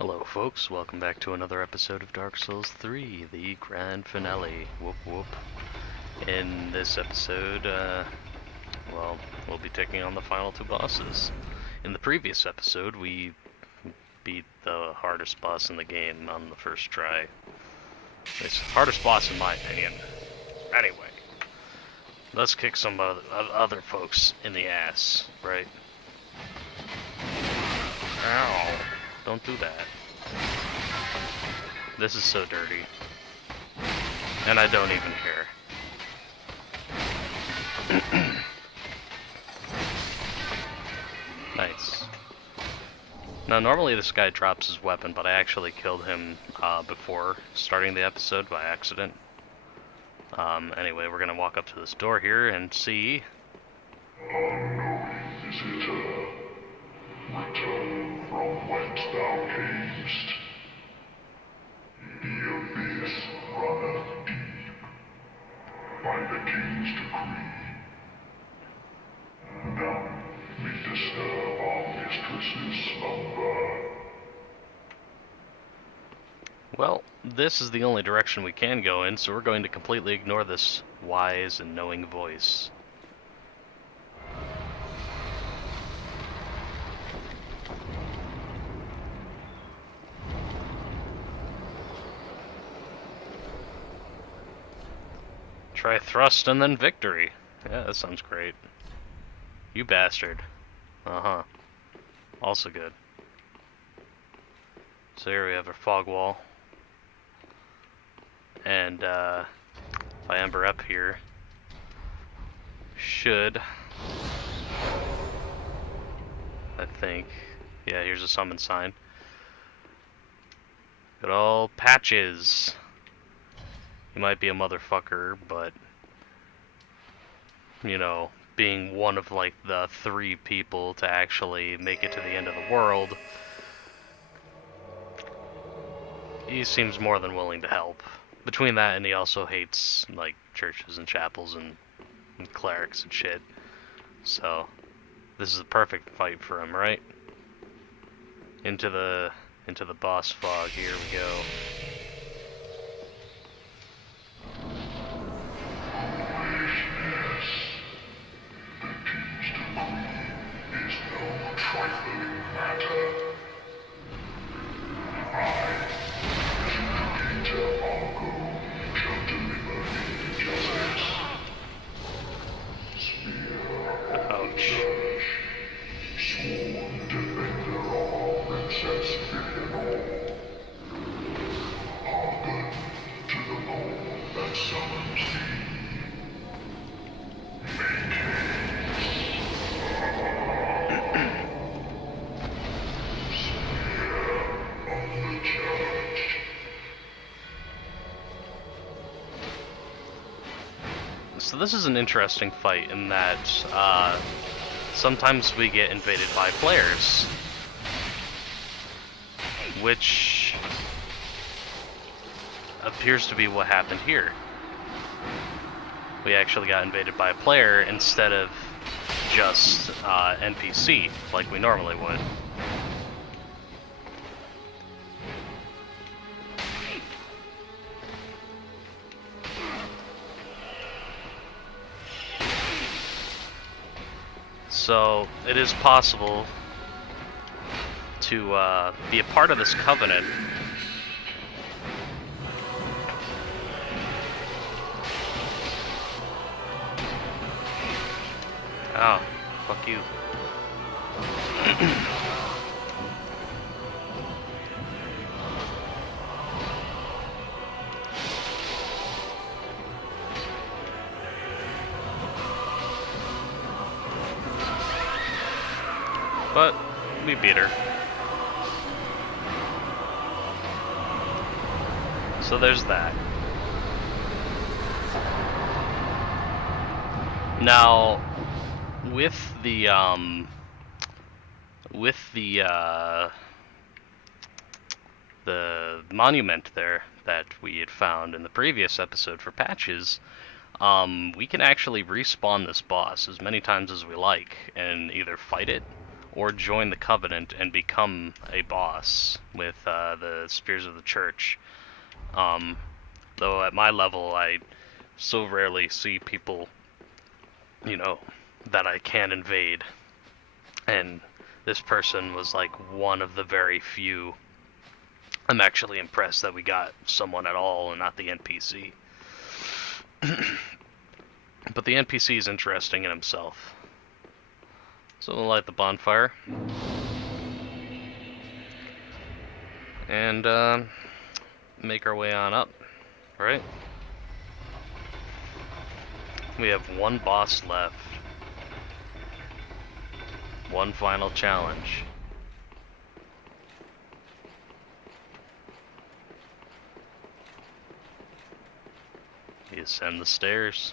Hello folks, welcome back to another episode of Dark Souls 3, the grand finale. Whoop whoop. In this episode, we'll be taking on the final two bosses. In the previous episode, we beat the hardest boss in the game on the first try. It's the hardest boss in my opinion. Anyway, let's kick some other folks in the ass, right? Ow, don't do that. This is so dirty. And I don't even care. Nice. Now, normally this guy drops his weapon, but I actually killed him before starting the episode by accident. Anyway, we're gonna walk up to this door here and see. Unknowing visitor, return from whence thou camest. The abyss runneth deep, by the king's decree. None may disturb our mistress's slumber. Well, this is the only direction we can go in, so we're going to completely ignore this wise and knowing voice. Try thrust and then victory. Yeah, that sounds great. You bastard. Uh-huh. Also good. So here we have our fog wall. And if I ember up here, should, I think, yeah, here's a summon sign. Good old Patches. He might be a motherfucker, but, you know, being one of like the 3 people to actually make it to the end of the world, he seems more than willing to help. Between that and he also hates like churches and chapels and clerics and shit. So this is a perfect fight for him, right? Into the boss fog. Here we go. Ouch. Sworn defender of our princess Vivianor. Hearken to the Lord that summons thee. Make haste. Spear of the church. So this is an interesting fight in that sometimes we get invaded by players, which appears to be what happened here. We actually got invaded by a player instead of just NPC like we normally would. So it is possible to be a part of this covenant. Oh, fuck you. But we beat her. So there's that. Now, with the monument there that we had found in the previous episode for Patches, we can actually respawn this boss as many times as we like and either fight it or join the Covenant and become a boss with the Spears of the Church. Though at my level, I so rarely see people, you know, that I can invade. And this person was like one of the very few. I'm actually impressed that we got someone at all and not the NPC. But the NPC is interesting in himself. So we'll light the bonfire. And make our way on up, right? We have one boss left. One final challenge. You ascend the stairs.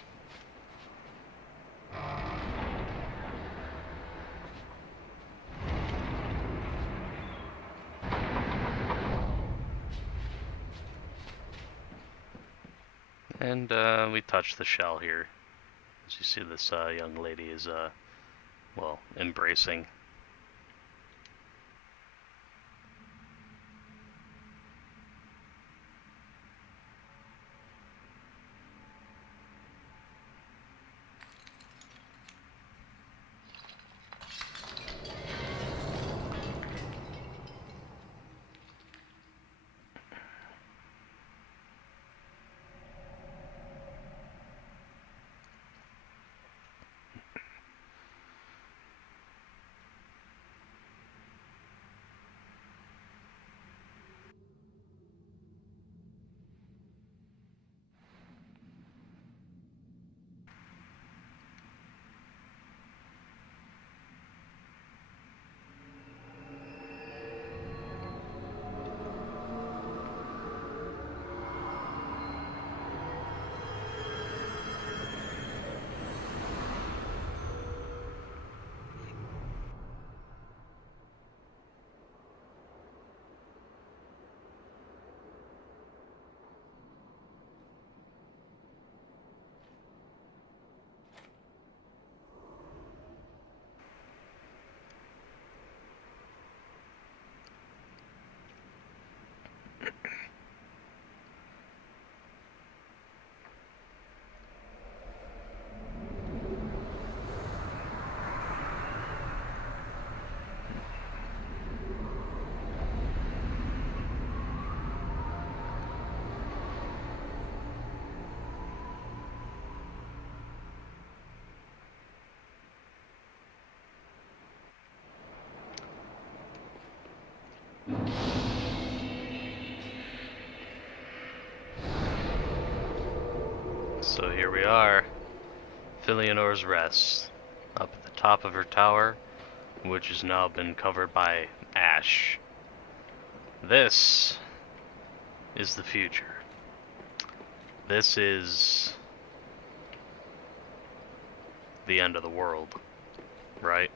And we touch the shell here. As you see, this young lady is, well, embracing. So here we are, Filianor's Rest, up at the top of her tower, which has now been covered by ash. This is the future. This is the end of the world, right?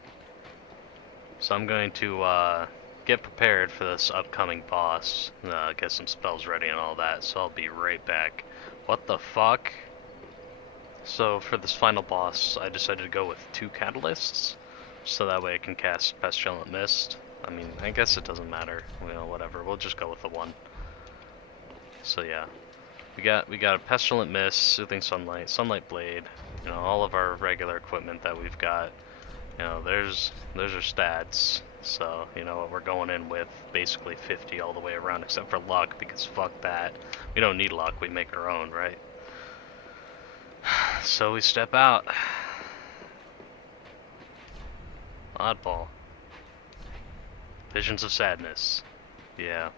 So I'm going to get prepared for this upcoming boss, get some spells ready and all that, so I'll be right back. What the fuck? So for this final boss, I decided to go with 2 catalysts, so that way I can cast Pestilent Mist. I mean, I guess it doesn't matter, you know, whatever, we'll just go with the 1. So yeah, we got a Pestilent Mist, Soothing Sunlight, Sunlight Blade, you know, all of our regular equipment that we've got. You know, there's our stats, so you know what we're going in with, basically 50 all the way around, except for luck, because fuck that. We don't need luck, we make our own, right? So we step out. Oddball. Visions of Sadness. Yeah.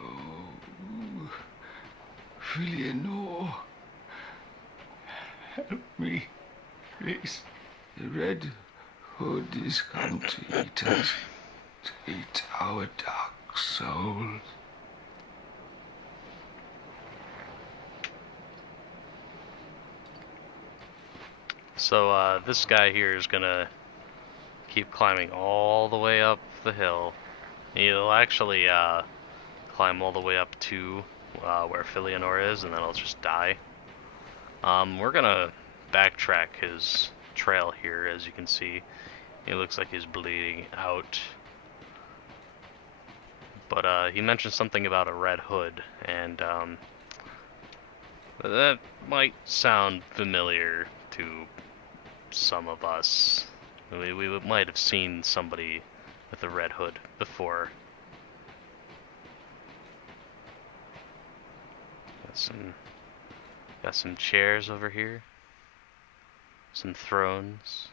Oh, Filianor, help me, please. The Red Hood is come to eat us, to eat our dark souls. So this guy here is gonna keep climbing all the way up the hill. He'll actually climb all the way up to where Filianor is, and then I'll just die. We're gonna backtrack his trail here, as you can see. He looks like he's bleeding out. But he mentioned something about a red hood, and that might sound familiar to some of us. We might have seen somebody with a red hood before. Got some chairs over here. Some thrones.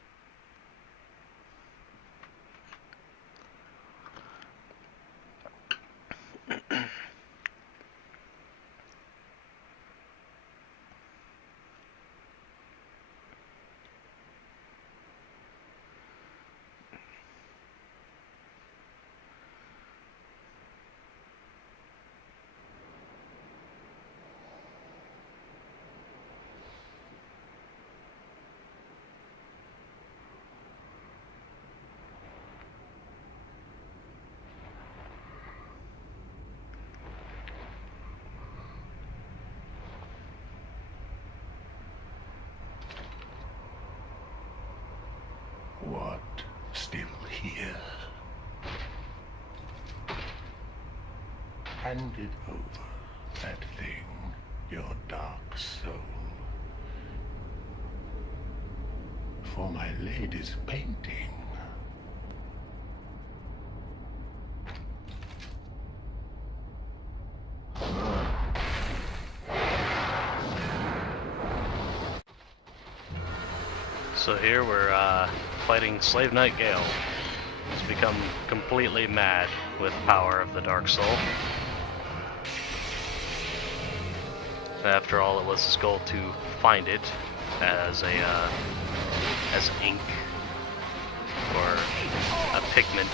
What? Still here? Hand it over, that thing, your dark soul. For my lady's painting. So here we're fighting Slave Knight Gale. He's become completely mad with power of the Dark Soul. After all, it was his goal to find it as ink or a pigment.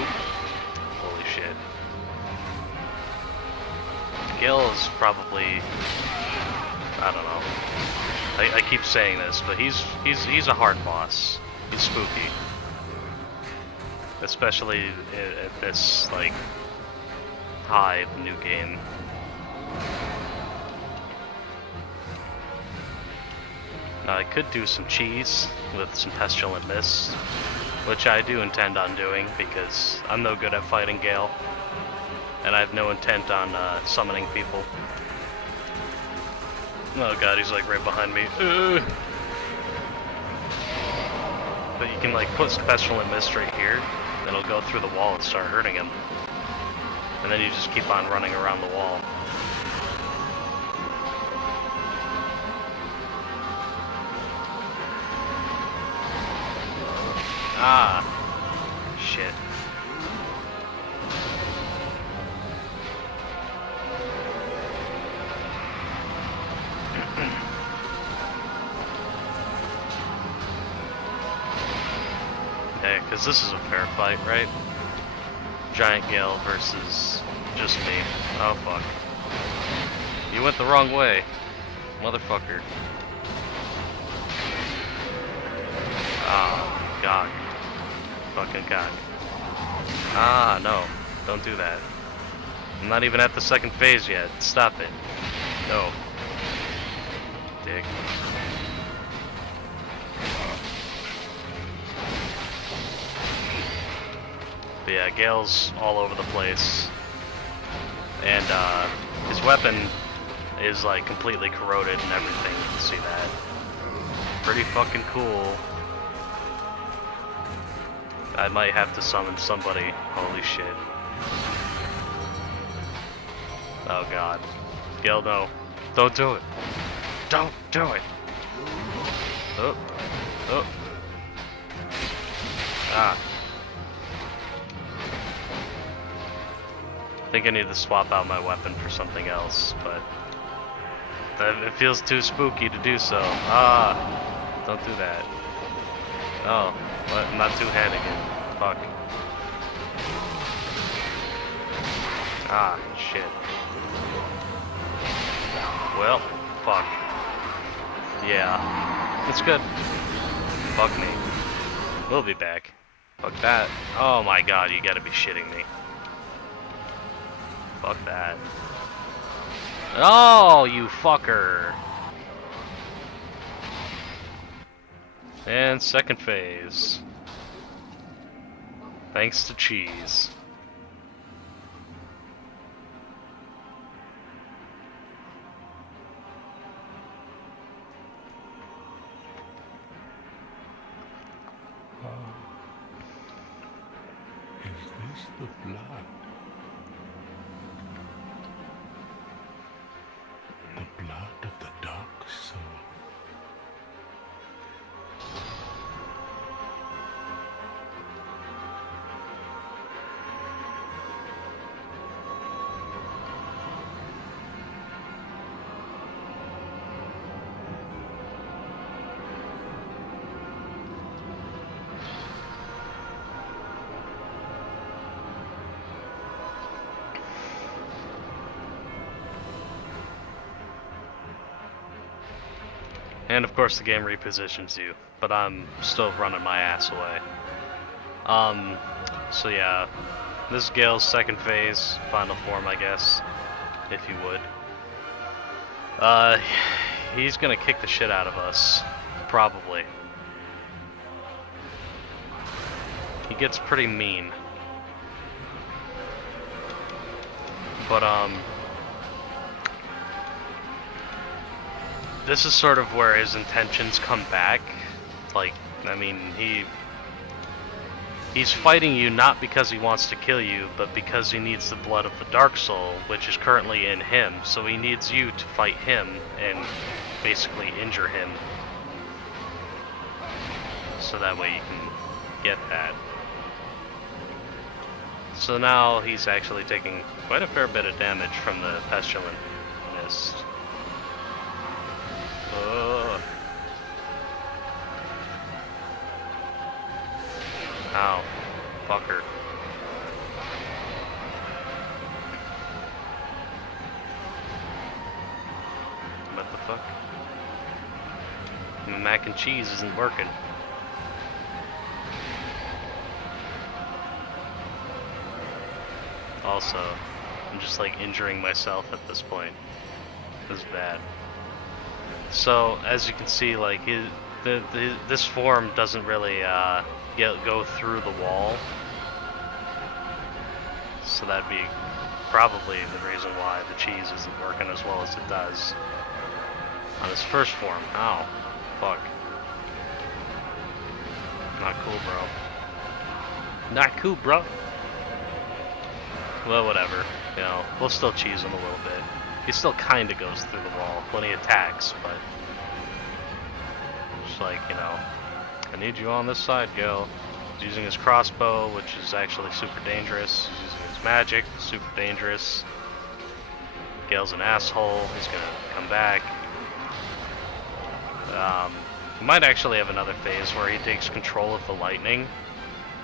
Oop. Holy shit. Gale is probably, I don't know. I keep saying this, but he's a hard boss. He's spooky, especially at this like high new game. Now I could do some cheese with some Pestilent Mist, which I do intend on doing because I'm no good at fighting Gale, and I have no intent on summoning people. Oh god, he's like right behind me. But you can like put Pestilent Mist right here, then it'll go through the wall and start hurting him. And then you just keep on running around the wall. Ah, shit. Yeah, because this is a fair fight, right? Giant Gale versus just me. Oh, fuck. You went the wrong way, motherfucker. Ah, God. Fucking God. Ah, no. Don't do that. I'm not even at the second phase yet. Stop it. No. Dick. But yeah, Gale's all over the place. And his weapon is like completely corroded and everything. You can see that. Pretty fucking cool. I might have to summon somebody. Holy shit. Oh god. Gale, no. Don't do it. Don't do it. Oh. Oh. Ah. I think I need to swap out my weapon for something else, but it feels too spooky to do so. Ah. Don't do that. Oh. What? I'm not two-handing it. Fuck. Ah, shit. Well, fuck. Yeah. It's good. Fuck me. We'll be back. Fuck that. Oh my god, you gotta be shitting me. Fuck that. Oh, you fucker. And second phase. Thanks to cheese. Is this the blood? The blood of the dark soul. And of course the game repositions you, but I'm still running my ass away. So yeah, this is Gale's second phase, final form I guess, if you would. He's gonna kick the shit out of us, probably. He gets pretty mean. But this is sort of where his intentions come back. Like, I mean, he's fighting you not because he wants to kill you, but because he needs the blood of the Dark Soul, which is currently in him. So he needs you to fight him and basically injure him. So that way you can get that. So now he's actually taking quite a fair bit of damage from the Pestilent Mist. Ow. Fucker. What the fuck? The mac and cheese isn't working. Also, I'm just like injuring myself at this point. This is bad. So, as you can see, like, this form doesn't really go through the wall. So that'd be probably the reason why the cheese isn't working as well as it does on this first form. Ow. Fuck. Not cool, bro. Not cool, bro. Well, whatever. You know, we'll still cheese him a little bit. He still kind of goes through the wall when he attacks, but just like, you know, I need you on this side, Gale. He's using his crossbow, which is actually super dangerous. He's using his magic, super dangerous. Gale's an asshole. He's gonna come back. He might actually have another phase where he takes control of the lightning.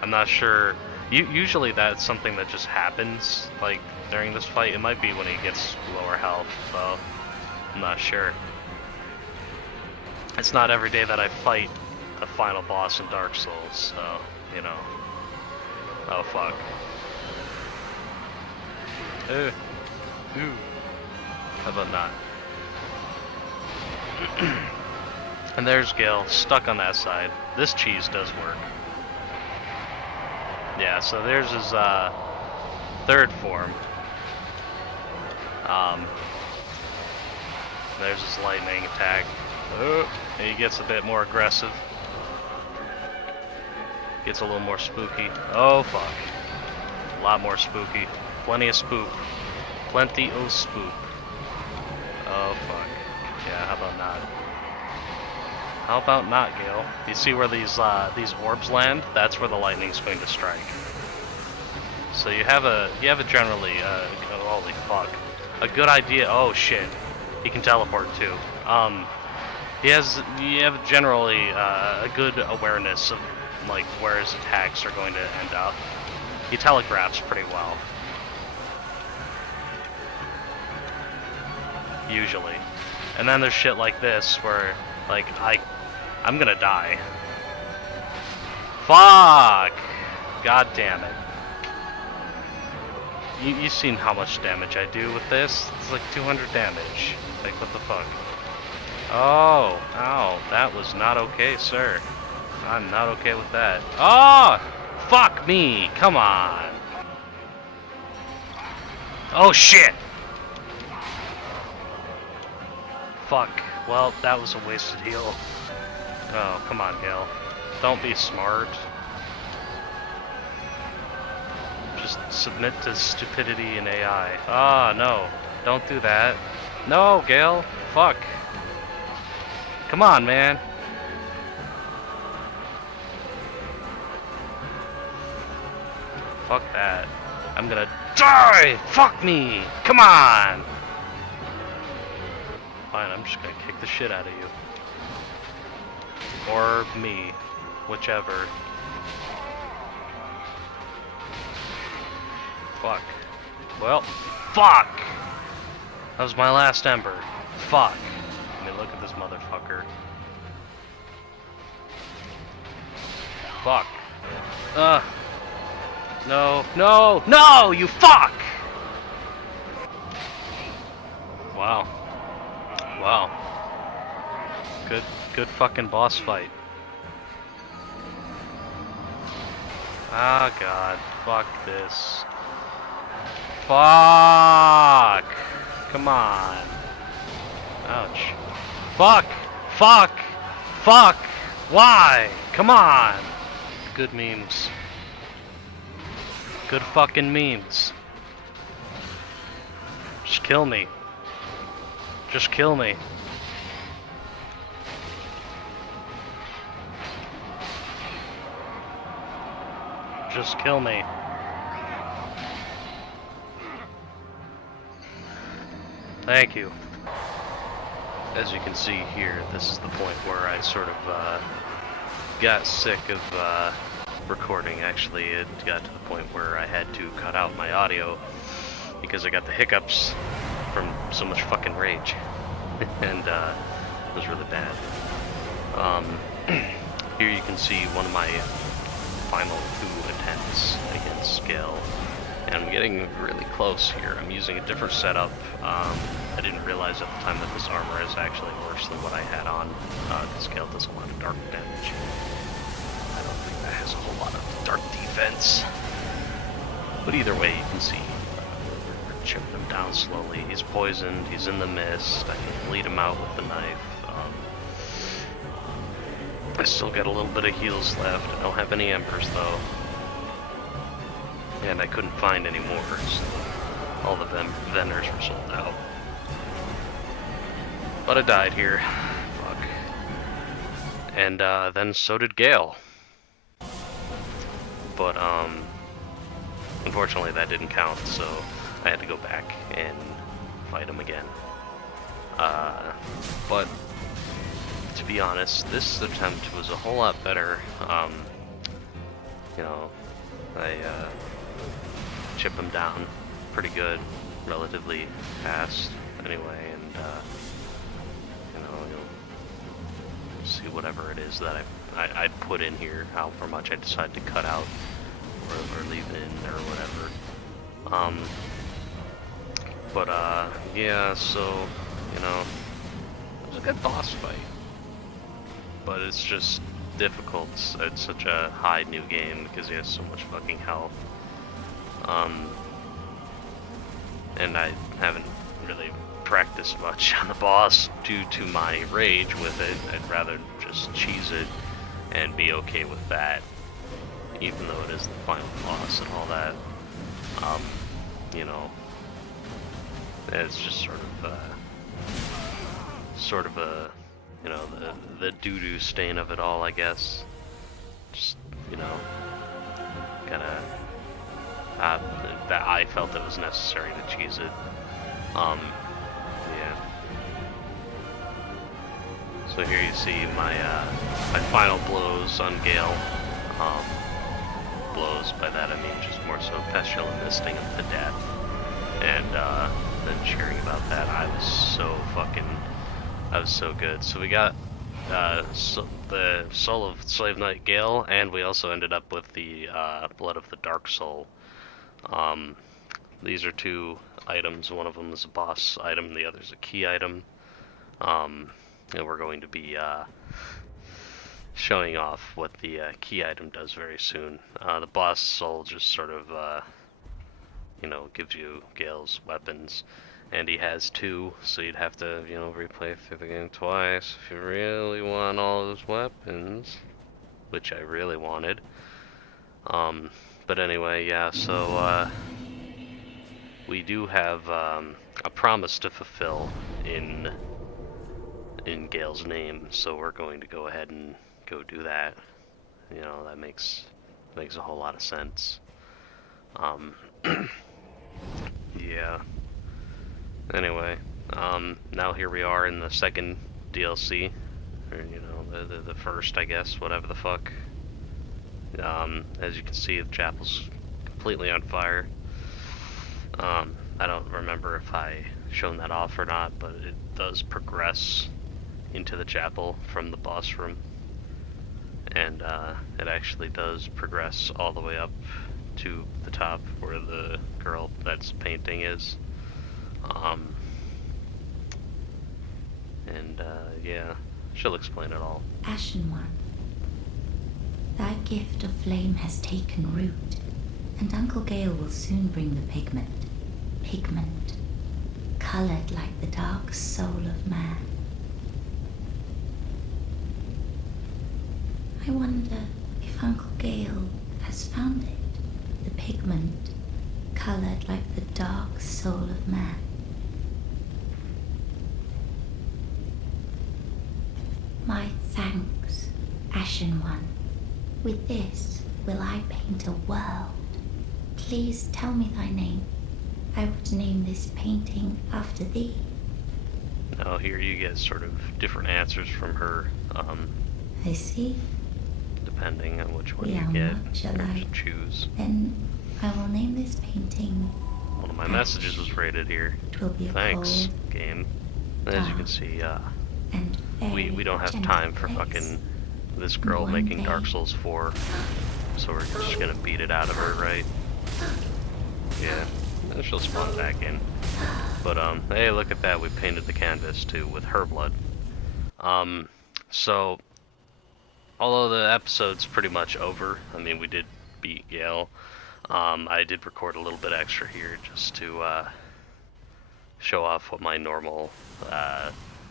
I'm not sure. Usually that's something that just happens, like, during this fight. It might be when he gets lower health, so I'm not sure. It's not every day that I fight a final boss in Dark Souls, so, you know. Oh, fuck. Ooh. How about not? And there's Gale, stuck on that side. This cheese does work. Yeah, so there's his third form. There's his lightning attack. Oh, he gets a bit more aggressive. Gets a little more spooky. Oh fuck. A lot more spooky. Plenty of spook. Plenty of spook. Oh fuck. Yeah, how about not? How about not, Gale? You see where these orbs land? That's where the lightning's going to strike. So you have a generally holy fuck, a good idea. Oh shit, he can teleport too. You have generally a good awareness of like where his attacks are going to end up. He telegraphs pretty well. Usually. And then there's shit like this where like I'm gonna die. Fuck! God damn it. You've seen how much damage I do with this? It's like 200 damage. Like, what the fuck? Oh, ow, that was not okay, sir. I'm not okay with that. Oh! Fuck me! Come on! Oh shit! Fuck. Well, that was a wasted heal. Oh, come on, Gale. Don't be smart. Just submit to stupidity and AI. Ah, no. Don't do that. No, Gale. Fuck. Come on, man. Fuck that. I'm gonna die! Fuck me! Come on! Fine, I'm just gonna kick the shit out of you. Or me. Whichever. Fuck. Well, fuck! That was my last ember. Fuck. I mean, look at this motherfucker. Fuck. No, no, no, you fuck! Wow. Wow. Good fucking boss fight. Ah, God. Fuck this. Fuck! Come on. Ouch. Fuck! Fuck! Fuck! Why? Come on! Good memes. Good fucking memes. Just kill me. Just kill me. Just kill me. Thank you. As you can see here, this is the point where I sort of got sick of recording. Actually, it got to the point where I had to cut out my audio because I got the hiccups from so much fucking rage. And it was really bad. Here you can see one of my final 2 attempts against Gale. And I'm getting really close here. I'm using a different setup. I didn't realize at the time that this armor is actually worse than what I had on. This Gale does a lot of dark damage. I don't think that has a whole lot of dark defense. But either way, you can see we're chipping him down slowly. He's poisoned, he's in the mist. I can bleed him out with the knife. I still got a little bit of heals left. I don't have any embers though. And I couldn't find any more, so all the vendors were sold out. But I died here. Fuck. And then so did Gale. But unfortunately that didn't count, so I had to go back and fight him again. But to be honest, this attempt was a whole lot better. You know, I chip him down pretty good, relatively fast anyway, and you know, you'll see whatever it is that I put in here, however much I decide to cut out or leave in or whatever. But yeah, so you know, it was a good boss fight, but it's just difficult at such a high new game because he has so much fucking health. And I haven't really practiced much on the boss due to my rage with it. I'd rather just cheese it and be okay with that, even though it is the final boss and all that. You know, it's just sort of a, you know, the doo-doo stain of it all, I guess. Just, you know, kinda that I felt it was necessary to cheese it. Yeah. So here you see my my final blows on Gale. Blows, by that I mean just more so pestilent misting him to death. And then cheering about that. I was so good. So we got the Soul of Slave Knight Gale, and we also ended up with the Blood of the Dark Soul. these are two items. One of them is a boss item, the other is a key item. And we're going to be showing off what the key item does very soon. The boss soul just sort of, gives you Gale's weapons. And he has two, so you'd have to, replay through the game twice if you really want all those weapons, which I really wanted. But anyway, yeah, so, we do have, a promise to fulfill in Gale's name, so we're going to go ahead and go do that. That makes a whole lot of sense. Yeah. Anyway, now here we are in the second DLC, or the first, I guess, whatever the fuck. As you can see, the chapel's completely on fire. I don't remember if I shown that off or not, but it does progress into the chapel from the boss room, and it actually does progress all the way up to the top where the girl that's painting is. Yeah, she'll explain it all. Ashen One, thy gift of flame has taken root, and Uncle Gale will soon bring the pigment. Pigment, colored like the dark soul of man. I wonder if Uncle Gale has found it, the pigment, colored like the dark soul of man. My thanks, Ashen One. With this will I paint a world. Please tell me thy name. I would name this painting after thee. Now here you get sort of different answers from her, I see. depending on which one We you are get much or alike. choose. Then I will name this painting. One of my messages was rated here. It will be a Thanks, cold game. And as you can see, and very we don't have gentle time for place. fucking this girl One making day. Dark Souls 4, so we're just gonna beat it out of her, right? Yeah, and she'll spawn back in. But hey, look at that, we painted the canvas too with her blood. So although the episode's pretty much over, I mean, we did beat Gale. I did record a little bit extra here just to show off what my normal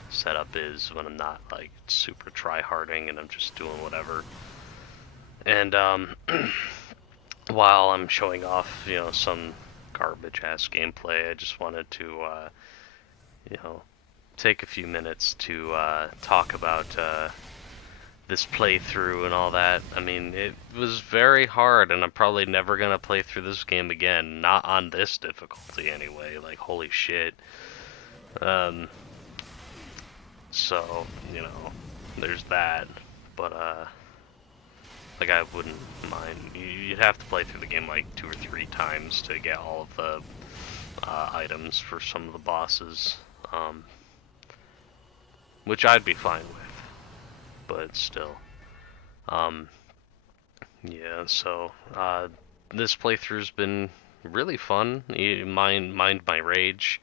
setup is when I'm not like super try-harding and I'm just doing whatever. And while I'm showing off, some garbage-ass gameplay, I just wanted to, take a few minutes to talk about this playthrough and all that. I mean, it was very hard, and I'm probably never gonna play through this game again. Not on this difficulty, anyway. Like, holy shit. So, there's that. But, like, I wouldn't mind. You'd have to play through the game, like, 2 or 3 times to get all of the items for some of the bosses. Which I'd be fine with. But still. Yeah, so, this playthrough's been really fun. Mind my rage.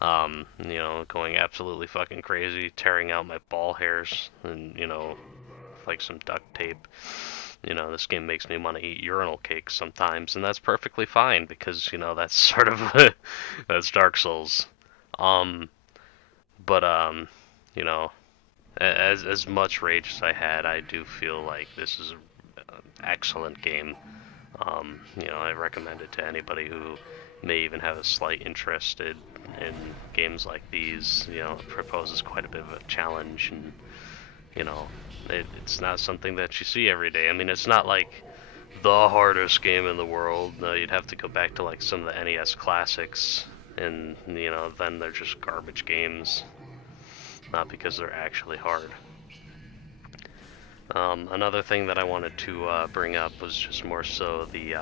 Going absolutely fucking crazy, tearing out my ball hairs, and, like some duct tape. This game makes me want to eat urinal cakes sometimes, and that's perfectly fine, because, that's sort of, that's Dark Souls. But, as much rage as I had, I do feel like this is an excellent game. I recommend it to anybody who may even have a slight interest in games like these. It proposes quite a bit of a challenge, and, it's not something that you see every day. I mean, it's not like the hardest game in the world. No, you'd have to go back to, like, some of the NES classics, and, then they're just garbage games. Not because they're actually hard. Another thing that I wanted to bring up was just more so the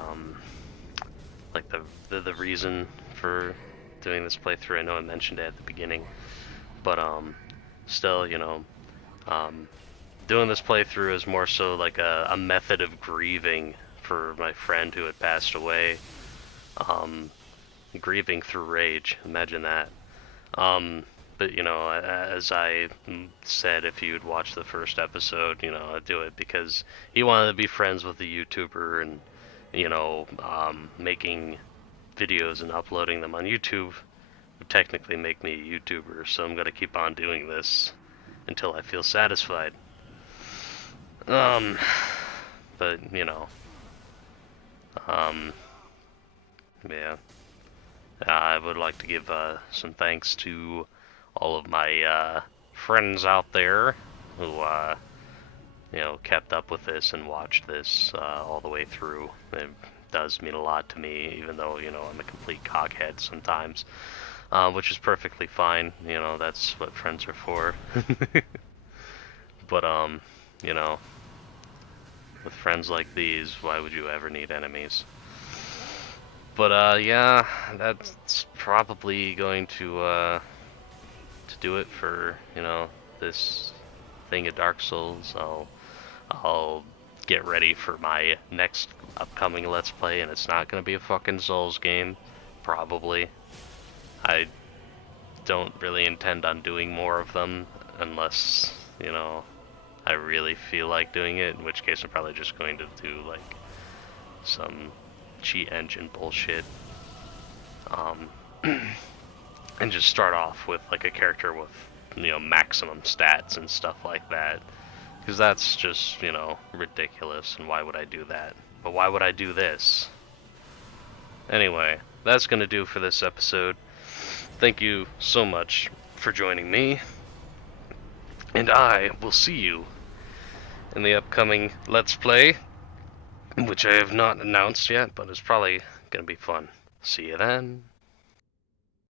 like the reason for doing this playthrough. I know I mentioned it at the beginning, but still, doing this playthrough is more so like a method of grieving for my friend who had passed away. grieving through rage. Imagine that. But you know, as I said, if you'd watched the first episode, you know, I'd do it because he wanted to be friends with the YouTuber and, you know, making videos and uploading them on YouTube would technically make me a YouTuber, so I'm gonna keep on doing this until I feel satisfied. But, you know, yeah. I would like to give some thanks to all of my friends out there who, you know, kept up with this and watched this all the way through. It does mean a lot to me, even though, you know, I'm a complete cockhead sometimes, which is perfectly fine. You know, that's what friends are for. But, you know, with friends like these, why would you ever need enemies? But, yeah, that's probably going to do it for, you know, this thing of Dark Souls. I'll get ready for my next upcoming Let's Play, and it's not gonna be a fucking Souls game, probably. I don't really intend on doing more of them, unless, you know, I really feel like doing it, in which case I'm probably just going to do, like, some cheat engine bullshit. And just start off with, like, a character with, you know, maximum stats and stuff like that. Because that's just, you know, ridiculous, and why would I do that? But why would I do this? Anyway, that's gonna do for this episode. Thank you so much for joining me, and I will see you in the upcoming Let's Play, which I have not announced yet, but it's probably gonna be fun. See you then.